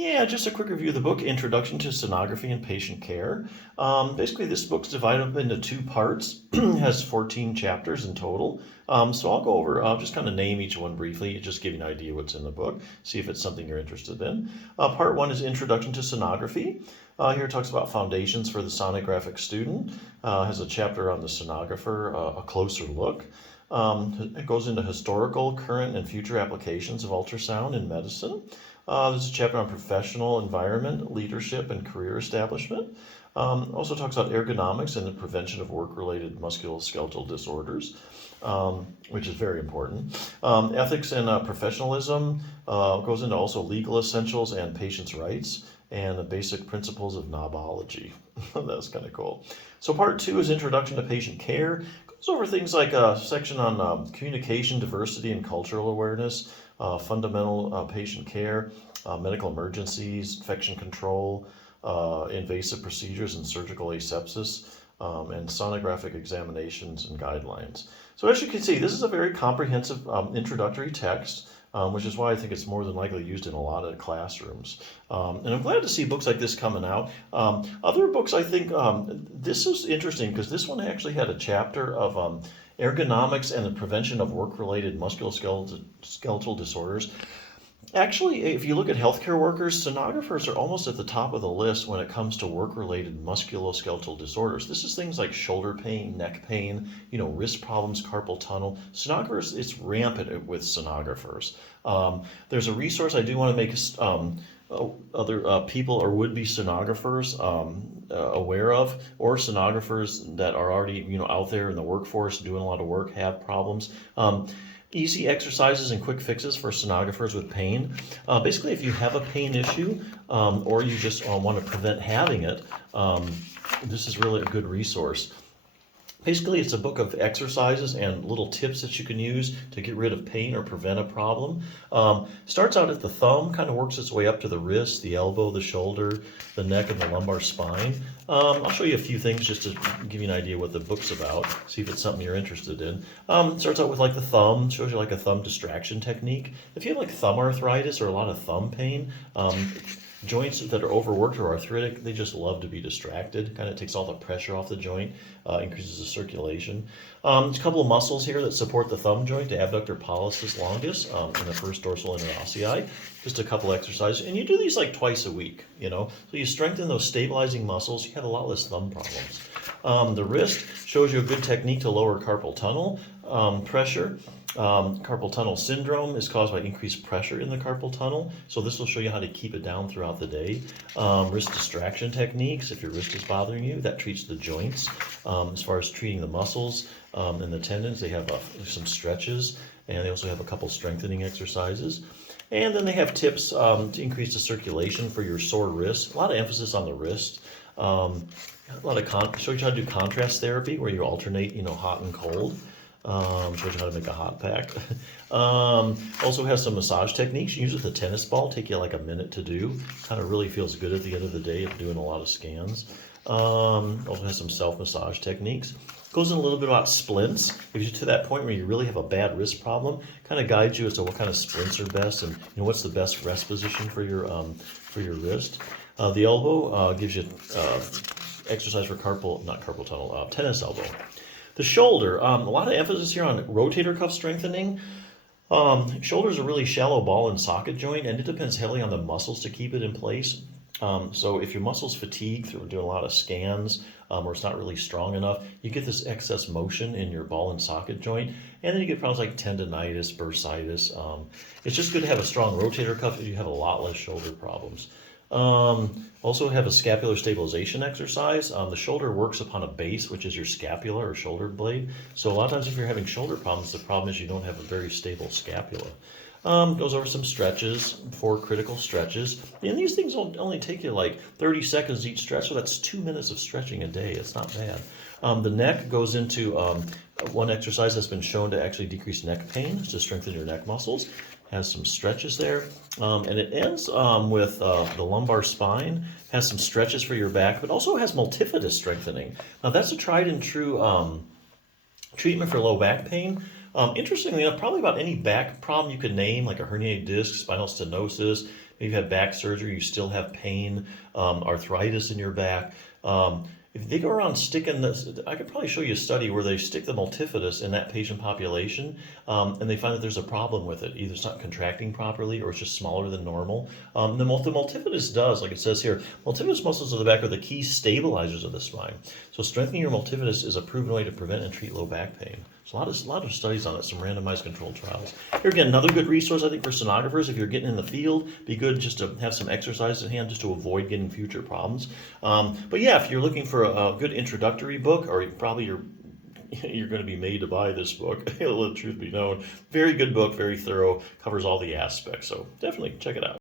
Yeah, just a quick review of the book, Introduction to Sonography and Patient Care. Basically, this book's divided up into two parts. It has 14 chapters in total. So I'll go over, I'll just kind of name each one briefly, just give you an idea what's in the book, see if it's something you're interested in. Part one is Introduction to Sonography. Here it talks about foundations for the sonographic student. Has a chapter on the sonographer, a closer look. It goes into historical, current, and future applications of ultrasound in medicine. There's a chapter on professional environment, leadership, and career establishment. Also talks about ergonomics and the prevention of work-related musculoskeletal disorders, which is very important. Ethics and professionalism goes into also legal essentials and patients' rights and the basic principles of knobology. That's kind of cool. So part two is Introduction to Patient Care. Goes over things like a section on communication, diversity, and cultural awareness, fundamental patient care, medical emergencies, infection control, invasive procedures and surgical asepsis, and sonographic examinations and guidelines. So as you can see, this is a very comprehensive introductory text, which is why I think it's more than likely used in a lot of classrooms. And I'm glad to see books like this coming out. Other books, I think, this is interesting because this one actually had a chapter of ergonomics and the prevention of work-related musculoskeletal disorders. Actually, if you look at healthcare workers, sonographers are almost at the top of the list when it comes to work-related musculoskeletal disorders. This is things like shoulder pain, neck pain, wrist problems, carpal tunnel. Sonographers, it's rampant with sonographers. There's a resource I do want to make other people or would-be sonographers aware of, or sonographers that are already out there in the workforce doing a lot of work have problems. Easy exercises and quick fixes for sonographers with pain. Basically, if you have a pain issue or you just want to prevent having it, this is really a good resource. Basically, it's a book of exercises and little tips that you can use to get rid of pain or prevent a problem. Starts out at the thumb, kind of works its way up to the wrist, the elbow, the shoulder, the neck, and the lumbar spine. I'll show you a few things just to give you an idea what the book's about, see if it's something you're interested in. Starts out with like the thumb, shows you like a thumb distraction technique. If you have like thumb arthritis or a lot of thumb pain, joints that are overworked or arthritic, they just love to be distracted. Kind of takes all the pressure off the joint, increases the circulation. There's a couple of muscles here that support the thumb joint, the abductor pollicis longus and the first dorsal interossei. Just a couple exercises. And you do these like twice a week, So you strengthen those stabilizing muscles, you have a lot less thumb problems. The wrist shows you a good technique to lower carpal tunnel pressure. Carpal tunnel syndrome is caused by increased pressure in the carpal tunnel, so this will show you how to keep it down throughout the day. Wrist distraction techniques, if your wrist is bothering you, that treats the joints. As far as treating the muscles and the tendons, they have some stretches, and they also have a couple strengthening exercises. And then they have tips to increase the circulation for your sore wrist. A lot of emphasis on the wrist. Show you how to do contrast therapy, where you alternate, hot and cold. Shows you how to make a hot pack. Also has some massage techniques. You use it with a tennis ball, take you like a minute to do. Kind of really feels good at the end of the day of doing a lot of scans. Also has some self-massage techniques. Goes in a little bit about splints. If you're to that point where you really have a bad wrist problem, kind of guides you as to what kind of splints are best and what's the best rest position for your wrist. The elbow gives you exercise for tennis elbow. The shoulder, a lot of emphasis here on rotator cuff strengthening. Shoulder's a really shallow ball and socket joint, and it depends heavily on the muscles to keep it in place. So if your muscle's fatigued through doing a lot of scans or it's not really strong enough, you get this excess motion in your ball and socket joint, and then you get problems like tendonitis, bursitis. It's just good to have a strong rotator cuff if you have a lot less shoulder problems. Also have a scapular stabilization exercise. The shoulder works upon a base, which is your scapula or shoulder blade. So a lot of times if you're having shoulder problems, the problem is you don't have a very stable scapula. Goes over some stretches, 4 critical stretches. And these things only take you like 30 seconds each stretch, so that's 2 minutes of stretching a day. It's not bad. The neck goes into one exercise that's been shown to actually decrease neck pain, to strengthen your neck muscles. Has some stretches there. And it ends with the lumbar spine, has some stretches for your back, but also has multifidus strengthening. Now that's a tried and true treatment for low back pain. Interestingly enough, probably about any back problem you could name, like a herniated disc, spinal stenosis, maybe you have back surgery, you still have pain, arthritis in your back. If they go around sticking this, I could probably show you a study where they stick the multifidus in that patient population, and they find that there's a problem with it. Either it's not contracting properly or it's just smaller than normal. The multifidus does, like it says here, multifidus muscles of the back are the key stabilizers of the spine. So strengthening your multifidus is a proven way to prevent and treat low back pain. So a lot of studies on it, some randomized controlled trials. Here again, another good resource, I think, for sonographers. If you're getting in the field, be good just to have some exercises at hand just to avoid getting future problems. But yeah, if you're looking for a good introductory book, or probably you're going to be made to buy this book, let the truth be known. Very good book, very thorough, covers all the aspects. So definitely check it out.